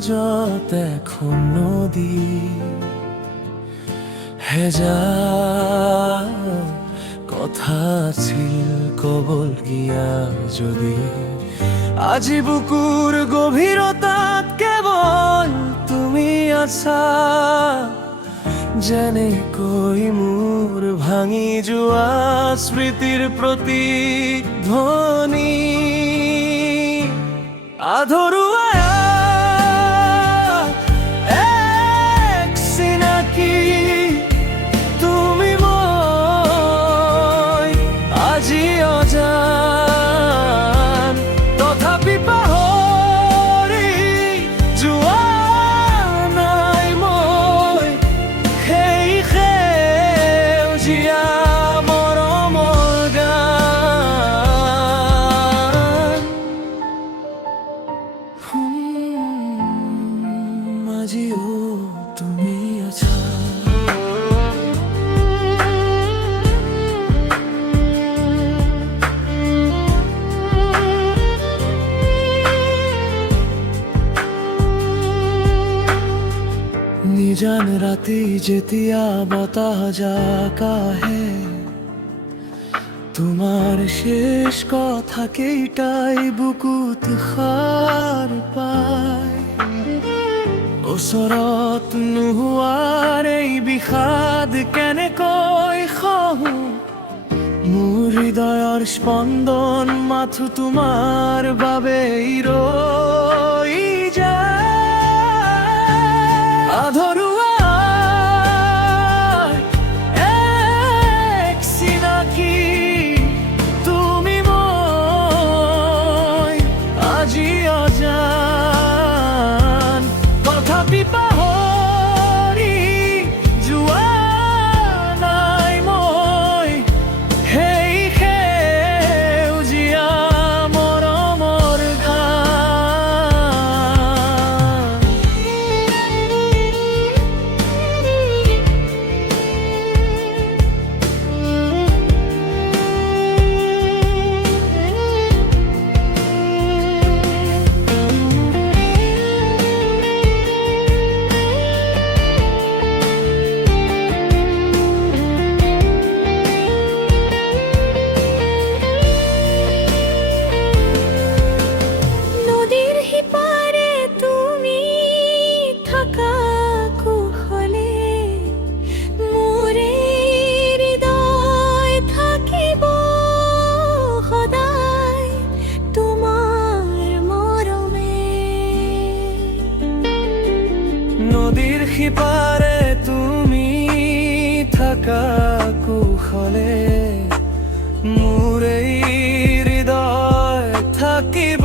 মাজত এখন নদী হেজা কথা ছিল কবল গিয়া যদি আজি বুকুর গভীরতাত কেবল তুমি আছা যেনে কৈ মোৰ ভাঙি যোৱা স্মৃতিৰ প্ৰতিধ্বনি আধৰুৱা এক চিনাকি তুমি মই আজি অজান তথাপি পাহৰি যোৱা নাই মই সেই সেউজীয়া মৰমৰ গান আজিও তুমি আছা নিজান ৰাতি যেতিয়া বতাহ জাক আহে তোমাৰ শেষ কথা কেইটাই বুকুত সাৰ পায় ওচৰত নোহোৱাৰ এই বিষাদ কেনেকৈ সহো মোৰ হৃদয়ৰ স্পন্দন মাথো তোমাৰ বাবেই ৰৈ যায় আধৰুৱা এক চিনাকি তুমি মই আজি অজান তথাপি পাহৰি যোৱা নাই মই সেই সেউজীয়া মৰমৰ গান নদীর সিপারে তুমি থাকা কুশলে মোরে হৃদয় থাকিব সদায় তোমার মরমে নদীৰ সিপাৰে তুমি থাকা কুশলে মোৰ এই হৃদয় থাকিব